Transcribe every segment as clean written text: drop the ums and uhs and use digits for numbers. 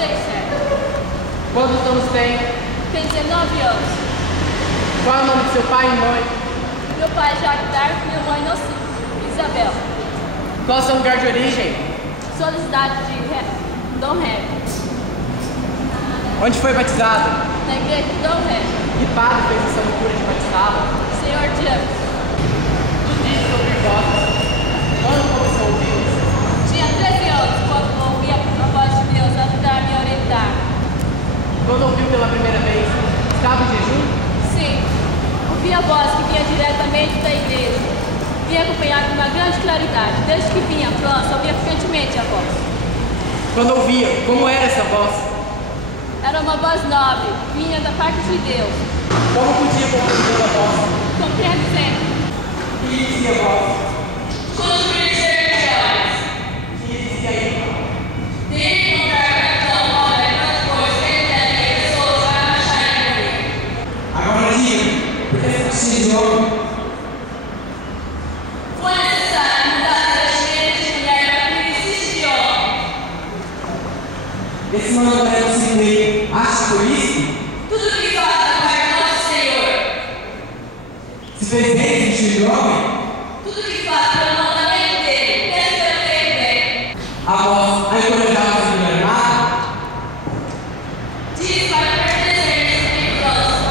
sei, chefe. Quantos anos tem? Tem 19 anos. Qual é o nome de seu pai e mãe? Meu pai é Jacques Dark e minha mãe Isabel. Qual é o seu lugar de origem? Sou da cidade de Dom Ré. Onde foi batizado? Na igreja de Dom Ré. Que padre fez essa loucura de batizá-lo? Senhor Dias. Tudo isso sobre vós. Quando começou a ouvi-los? Tinha 13 anos quando ouvi a voz de Deus ajudar-me a orientar. Quando ouviu pela primeira vez, estava em jejum? Sim. Ouvi a voz que vinha diretamente da igreja. Vinha acompanhada de uma grande claridade. Desde que vinha à França, ouvia frequentemente a voz. Quando ouvia, como era essa voz? Era uma voz nobre, vinha da parte de Deus. Como podia compreender a voz? Compreendo sempre. O que dizia a voz? Quando conhecer melhores. O que dizia aí? Dele encontrar cartão, obra e outras coisas, entre pessoas para acharem ele. Agora diga, por que você precisa de homem? Foi necessário mudar a vestimenta de mulher para que me vestisse de homem. Esse mandamento se veio, acha por isso? Tudo que faz da parte do nosso Senhor. Se fez bem vestir de homem? Tudo que faz pelo mandamento dele, deve ser feito bem. A voz, a encorajava a se armada? Diz para pertencer nesse tempo próximo.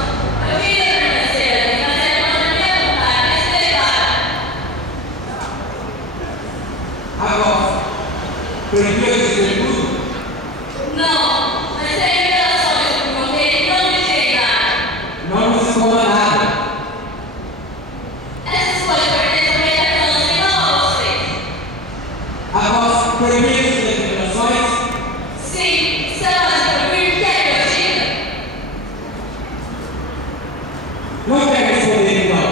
Eu queria permanecer, mas é quando a minha vontade é esperada. A voz, proibiu de dizer tudo? Não, mas tem revelações sobre o rei e não me direi nada. Não nos esconda nada. Essas coisas pertencem ao rei da França e não a vocês. A voz, proibiu de dizer revelações? Sim, se ela se proibir, quer que eu diga? Não quer responder então.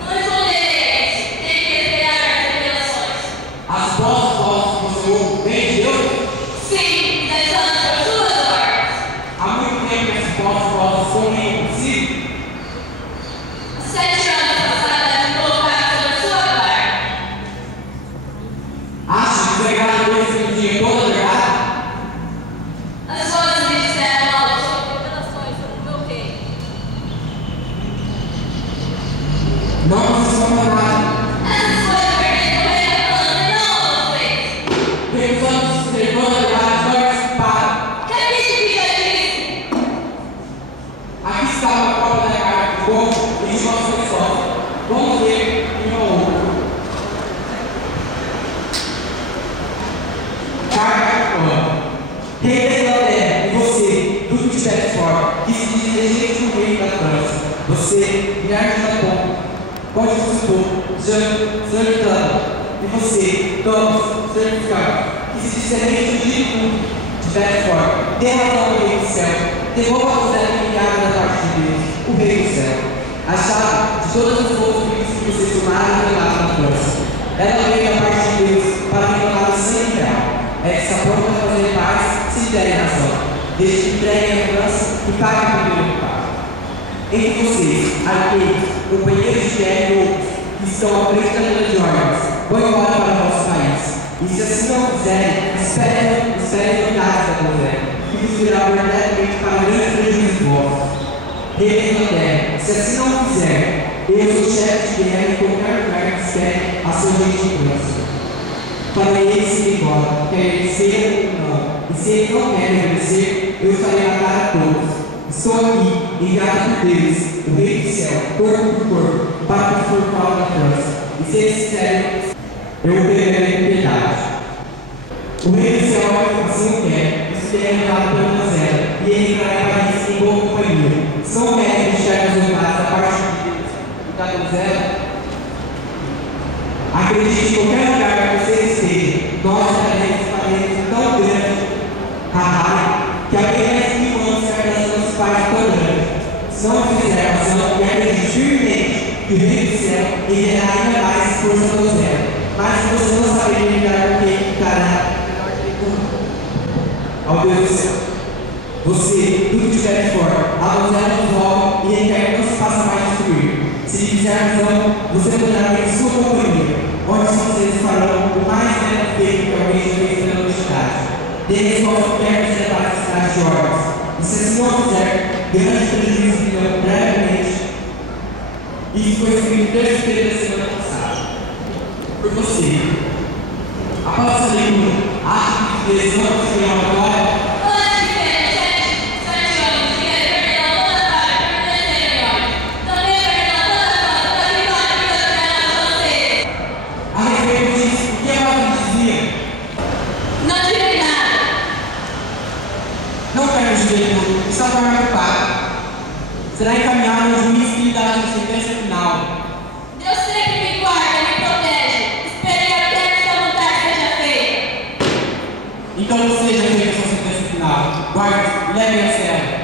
Não responderei. Tem que esperar as revelações. As vozes que você ouve vem de Deus? Sim, deixando para suas ordens. Há muito tempo que essas vozes comunicam consigo? Há 7 anos passados me colocar sobre a sua guarda. Acha que pegar a Deus que o dia todo é verdade? As vozes me disseram algo sobre revelações sobre o meu rei. Não nos esconda nada. Essas coisas pertencem ao rei da França e não a vocês. Recusamos se levando a verdade não espada. Repite o que já disse. Aqui está uma cópia da carta do povo e de nossa resposta. Vamos ler em uma outra. Carta a Rei da Inglaterra, e você, Duque de Bedford, que se diz legítimo rei da França, você, Guilherme de Japão, Conde de Cousteau, Jean e você, Thomas, certificado, que se diz semente de Duque de Bedford, dê razão ao Rei do Céu, devolva a coisa enviada da parte de Deus, o Rei do Céu, a chave de todas as outras que vocês tomaram e levaram na França. Ela veio da parte de Deus para reclamar o sangue real. É que está pronta a fazer paz se derem razão. Desde que entreguem a França e paguem o primeiro pago. Entre vocês, arqueiros, companheiros de guerra e outros que estão à frente da linha de ordens, vão embora para o nosso país. E se assim não fizerem, esperem novidades da Inglaterra, que vos virá verdadeiramente para grande prejuízo vosso. Rei da Inglaterra, se assim não fizer, eu sou chefe de guerra em qualquer lugar que espere a sua gente de França. Para ele se ir embora, quer ele ser ou não. E se ele não quer obedecer, eu estarei a matar a todos. Estou aqui, enviado por Deus, o Rei do Céu, corpo por corpo, para que for fora da França. E se eles quiserem, eu o pegarei com piedade. O Rei do Céu, assim o quer, isso tem levado pela donzela, e ele entrará em Paris em boa companhia. São quer deixar os animais da parte de Deus e da donzela. Acredite em qualquer lugar que você esteja, nós estaremos tão grande a raiva que alguém mais que anos certas não se faz tão grande. Se não fizer razão, e acredite firmemente que o Rei do Céu enviará ainda mais força do céu. Mas se você não saber lidar com quem ficará melhor de tudo. Ao Deus do céu. Você, tudo estiver fora, a donzela nos roga e requer que não se faça mais destruir. Se lhe fizer razão, você poderá ter sua companhia, onde vocês farão o mais belo feito que alguém já fez pela honestidade. dê resposta perto para a cidade de ordens. E se assim não fizer, grande prejuízo virão brevemente. Isso foi escrito terça-feira da semana passada. Por você. Após essa leitura, acho que Deus não conseguirá agora. Está preocupado. Será encaminhado ao juiz que lhe dará a sentença final. Deus sempre me guarda, me protege. Esperei até que sua vontade seja feita. Então não seja feita a sua sentença final. Guarde, leve a cela.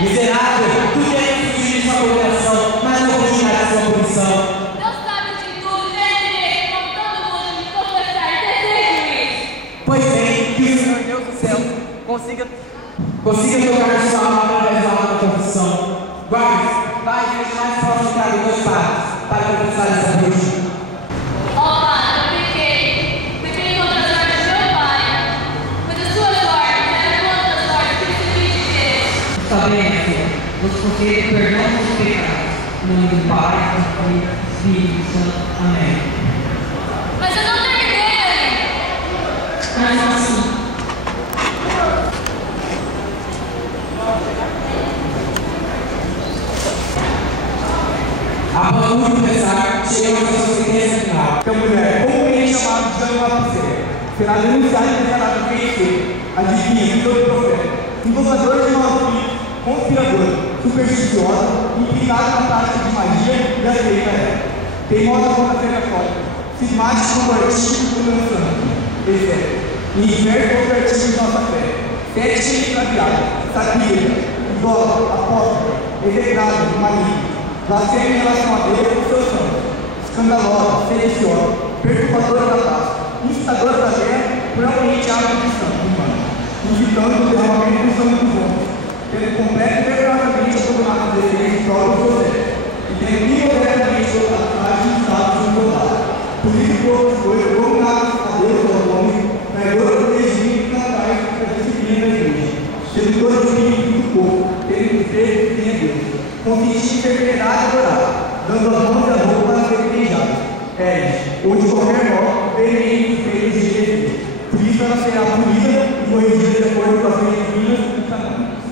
Miserável, tu queres fugir de sua condenação, mas não fugirá de sua punição. Deus sabe de tudo, tem direito, como todo mundo, de confessar e desejo isso. Pois bem, que o Senhor Deus do céu consiga tocar sua alma através da alma da confissão. Guarde, vai e deixe mais falsificado dois padres para confessar essa bruxa. Ó Pai, eu pequei contra as ordens de meu Pai, mas as suas ordens eram contra as ordens que recebi de Deus. Está bem, Senhor. Nos concede perdão dos pecados. Em nome do Pai, do Filho e do Espírito Santo. Amém. Mas eu não terminei ainda. Mas assim. Após muito pensar, chegamos à sua sentença final. Então, mulher, comumente chamado de Dama Lapiceira, será denunciado e declarado feiticeiro, adivinha, todo profeta, invocador de mau espírito, conspirador, supersticiosa, implicado na prática de magia e aceita ela. Teimosa contra a fé católica, cismática com o artigo do meu santo, etc. E inverso contra o artigo de nossa fé. Cética e extraviada, sacrílega, idosa, apóstata, execrada, maligna, blasfêmia em relação a Deus e seus santos, escandalosa, sediciosa, perturbadora da paz, incitadora da guerra, puramente água de santo humano, incitando o derramamento do sangue dos homens, tendo completo e verdadeiramente abandonado a desejo próprio José, e tendo imediatamente atrás de estados de soldado. Por isso, todos foi dominados a Deus aos homens, traidores do regime e cantais da disciplina da igreja, servidores do espírito do povo, tendo desejo de quem é Deus, consistir em perseverar e adorar, dando as mãos e a roupa para ser beijadas, ou de qualquer modo, veemente os feitos de Jesus. Por isso ela será punida e corrigida de acordo com as leis divinas e canônicas.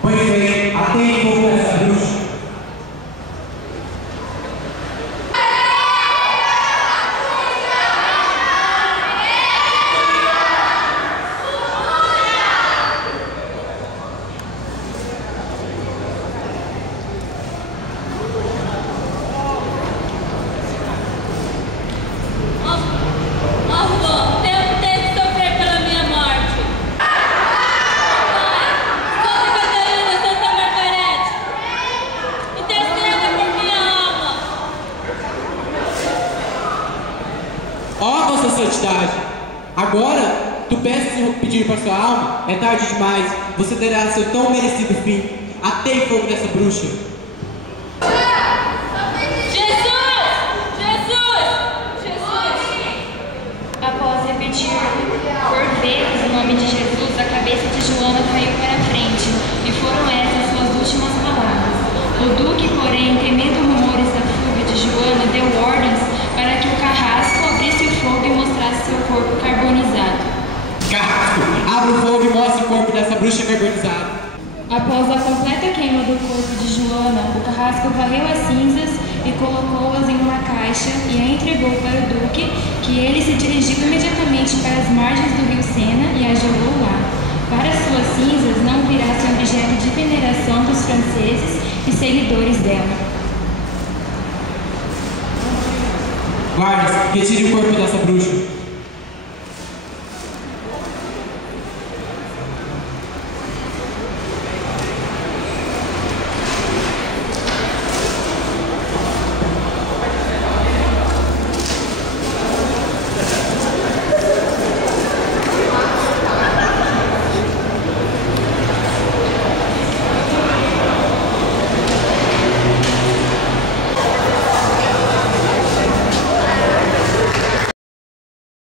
Pois bem, atende um pouco essa bruxa. Ó Vossa Santidade, agora tu peças pedir para sua alma, é tarde demais, você terá seu tão merecido fim. Atei fogo dessa bruxa. Após repetir por vezes o nome de Jesus, a cabeça de Joana caiu para a frente, e foram essas suas últimas palavras. O duque, porém, temendo rumores da fuga de Joana, deu ordens para que o carrasco abrisse o fogo e mostrasse seu corpo carbonizado. Carrasco, abre o fogo e mostra o corpo dessa bruxa carbonizada. Após a completa queima do corpo de Joana, o carrasco varreu as cinzas e colocou-as em uma caixa e a entregou para o duque, que ele se dirigiu imediatamente para as margens do rio Sena e a jogou lá. Para suas cinzas não virasse objeto de veneração dos franceses e seguidores dela. Guardas, retire o corpo dessa bruxa.